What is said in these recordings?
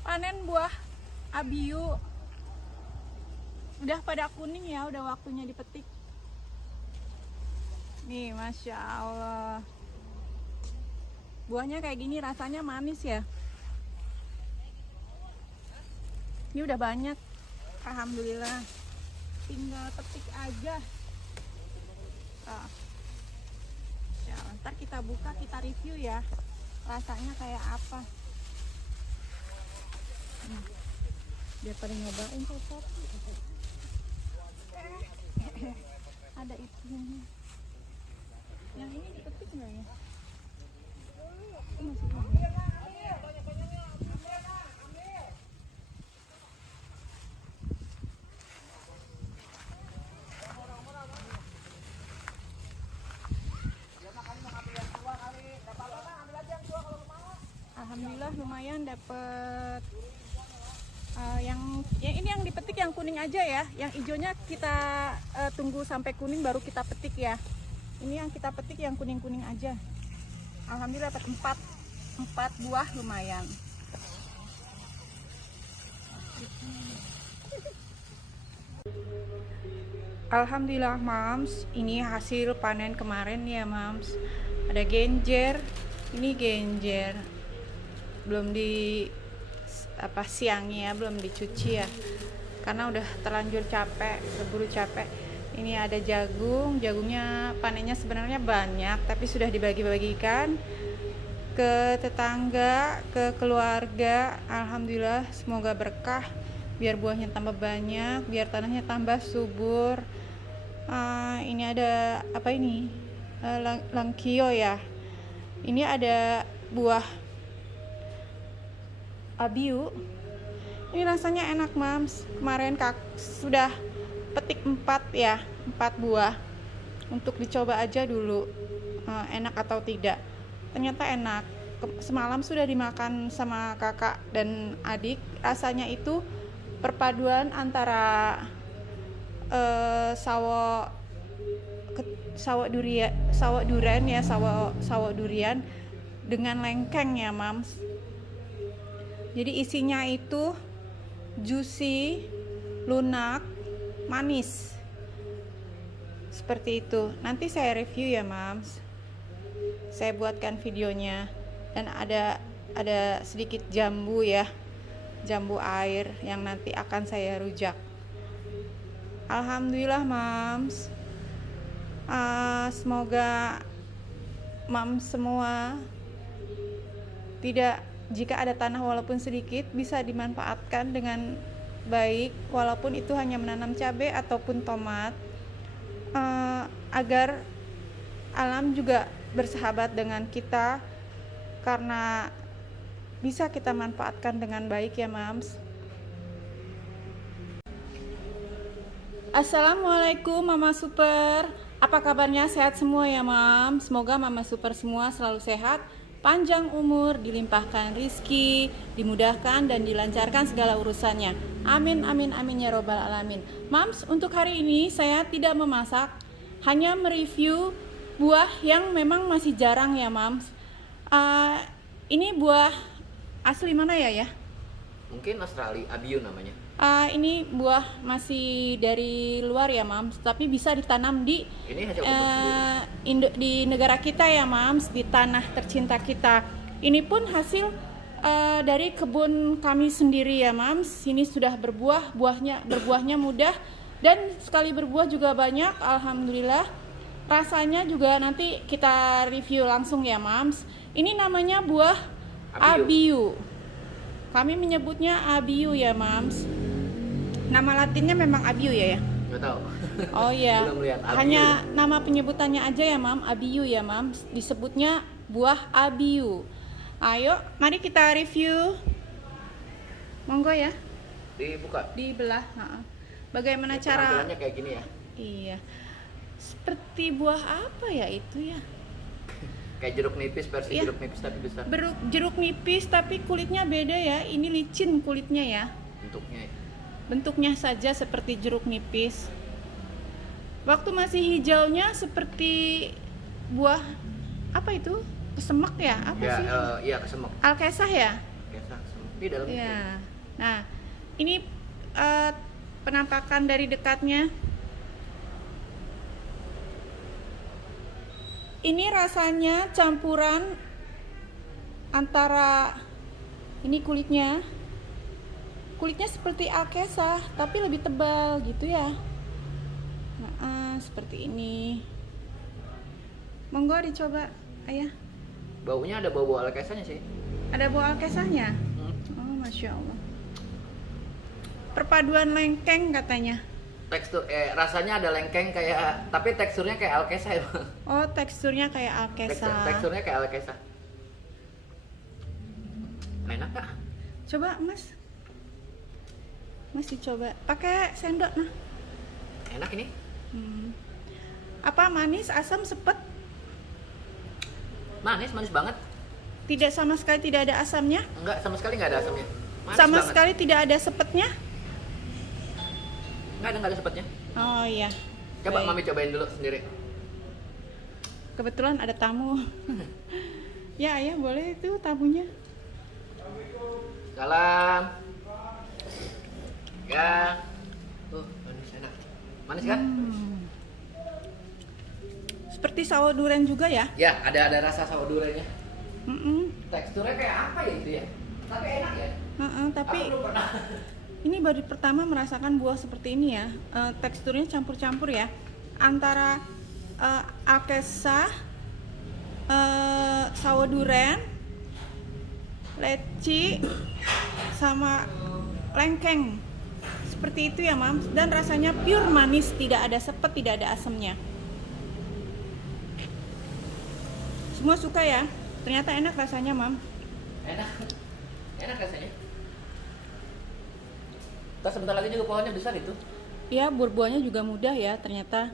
Panen buah abiu. Udah pada kuning ya, udah waktunya dipetik. Nih, Masya Allah. Buahnya kayak gini, rasanya manis ya. Ini udah banyak, alhamdulillah. Tinggal petik aja. Ya, ntar kita buka, kita review ya. Rasanya kayak apa. Dia pada nyobain kok. Ada itu. Yang ini dipetik nggak ya? Masih ada. Alhamdulillah lumayan dapet yang ini yang dipetik yang kuning aja ya. Yang hijaunya kita tunggu sampai kuning baru kita petik ya. Ini yang kita petik yang kuning-kuning aja. Alhamdulillah dapat 4 buah lumayan. Alhamdulillah Mams, ini hasil panen kemarin ya Mams. Ada genjer, ini genjer. Belum di siangnya belum dicuci ya. Karena udah terlanjur capek, keburu capek. Ini ada jagung, jagungnya panennya sebenarnya banyak tapi sudah dibagi-bagikan ke tetangga, ke keluarga. Alhamdulillah semoga berkah, biar buahnya tambah banyak, biar tanahnya tambah subur. Ini ada apa ini? Langkio ya. Ini ada buah abiu. Ini rasanya enak Mams. Kemarin sudah petik 4 buah untuk dicoba aja dulu enak atau tidak. Ternyata enak. Semalam sudah dimakan sama kakak dan adik. Rasanya itu perpaduan antara sawo durian dengan lengkeng ya Mams. Jadi isinya itu juicy, lunak, manis. Seperti itu. Nanti saya review ya Mams. Saya buatkan videonya. Dan ada sedikit jambu ya. Jambu air yang nanti akan saya rujak. Alhamdulillah Mams. Semoga Mams semua jika ada tanah walaupun sedikit bisa dimanfaatkan dengan baik, walaupun itu hanya menanam cabai ataupun tomat, agar alam juga bersahabat dengan kita, karena bisa kita manfaatkan dengan baik ya Mams. Assalamualaikum Mama Super, apa kabarnya? Sehat semua ya Mams? Semoga Mama Super semua selalu sehat, panjang umur, dilimpahkan rizki, dimudahkan dan dilancarkan segala urusannya. Amin amin amin ya robbal alamin. Mams, untuk hari ini saya tidak memasak, hanya mereview buah yang memang masih jarang ya Mams. Ini buah asli mana ya? Mungkin Australia, abiu namanya. Ini buah masih dari luar ya Mams, tapi bisa ditanam di di negara kita ya Mams, di tanah tercinta kita. Ini pun hasil dari kebun kami sendiri ya Mams. Ini sudah berbuah, berbuahnya mudah dan sekali berbuah juga banyak. Alhamdulillah. Rasanya juga nanti kita review langsung ya Mams. Ini namanya buah abiu. Kami menyebutnya abiu ya Mams. Nama latinnya memang abiu ya? Nggak tahu. Oh ya. Hanya abiu. nama penyebutannya aja ya Mam, abiu ya Mam. Disebutnya buah abiu. Ayo, mari kita review. Monggo ya. Dibuka. Dibelah. Bagaimana cara? Penampilannya kayak gini ya? Iya. Seperti buah apa ya itu ya? Kayak jeruk nipis versi Iya. jeruk nipis tapi besar. Jeruk nipis tapi kulitnya beda ya. Ini licin kulitnya ya. Bentuknya. Bentuknya saja seperti jeruk nipis. Waktu masih hijaunya seperti buah apa itu? Kesemek ya? Apa Ya, sih? iya kesemek. Alkesah ya? Kesah, kesemek. di dalamnya. Ya. Nah, ini penampakan dari dekatnya. Ini rasanya campuran antara ini kulitnya seperti alkesah tapi lebih tebal gitu ya. Nah, seperti ini. Monggo dicoba, ayah. Baunya ada bau alkesahnya sih. Ada bau alkesahnya. Oh, masya Allah. Perpaduan lengkeng katanya. Rasanya ada lengkeng kayak, tapi teksturnya kayak alkesah ya. Oh, teksturnya kayak alkesah. Teksturnya kayak alkesah. Enak kak? Coba mas. Mas dicoba. Pakai sendok nah. Enak ini. Apa manis, asam, sepet? Manis banget. Tidak sama sekali tidak ada asamnya? Enggak, sama sekali nggak ada asamnya. Manis Sama banget. sekali tidak ada sepetnya? Nggak ada sepatnya. Oh iya. Coba Baik. mami cobain dulu sendiri. Kebetulan ada tamu. Ya ayah boleh itu tamunya. Salam. Ya. Manis enak. Manis kan? Seperti sawo durian juga ya? Ya, ada rasa sawo duriannya. Teksturnya Teksturnya kayak apa ya itu ya? Tapi enak ya. Tapi Aku belum pernah. ini baru pertama merasakan buah seperti ini ya. Teksturnya campur-campur ya. Antara alkesah, sawo durian, leci, sama lengkeng. Seperti itu ya, Mams. Dan rasanya pure manis, tidak ada sepet, tidak ada asamnya. Semua suka ya. Ternyata enak rasanya, Mam. Enak rasanya. Terus sebentar lagi juga pohonnya besar itu. Ya, buah-buahnya juga mudah ya ternyata.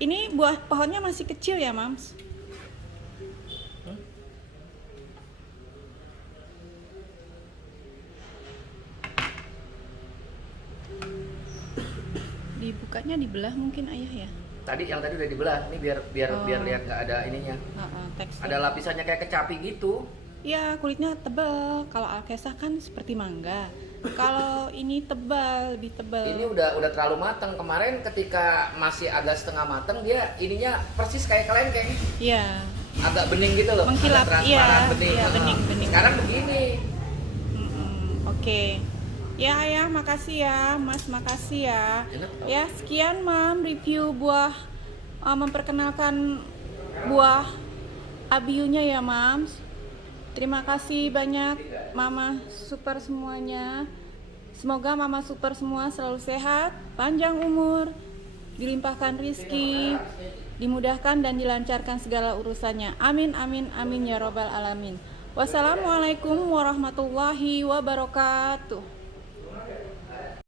Ini buah pohonnya masih kecil ya, Mams. Dibukanya dibelah mungkin ayah ya. Yang tadi udah dibelah. Ini biar lihat nggak ada ininya. Tekstur. Ada lapisannya kayak kecapi gitu. Ya, kulitnya tebal. Kalau alkesah kan seperti mangga. Kalau ini tebal, lebih tebal. Ini udah terlalu matang. Kemarin ketika masih agak setengah matang dia ininya persis kayak kelengkeng. Iya. Agak bening gitu loh. Mengkilap, agak transparan, iya, bening. iya, bening. Sekarang begini. Oke. Ya ayah, makasih ya, Mas, makasih ya. Enak tau. Ya, sekian Mam review buah, memperkenalkan buah abiyunya ya, Mams. Terima kasih banyak Mama Super semuanya. Semoga Mama Super semua selalu sehat, panjang umur, dilimpahkan rizki, dimudahkan dan dilancarkan segala urusannya. Amin amin amin ya robbal alamin. Wassalamualaikum warahmatullahi wabarakatuh.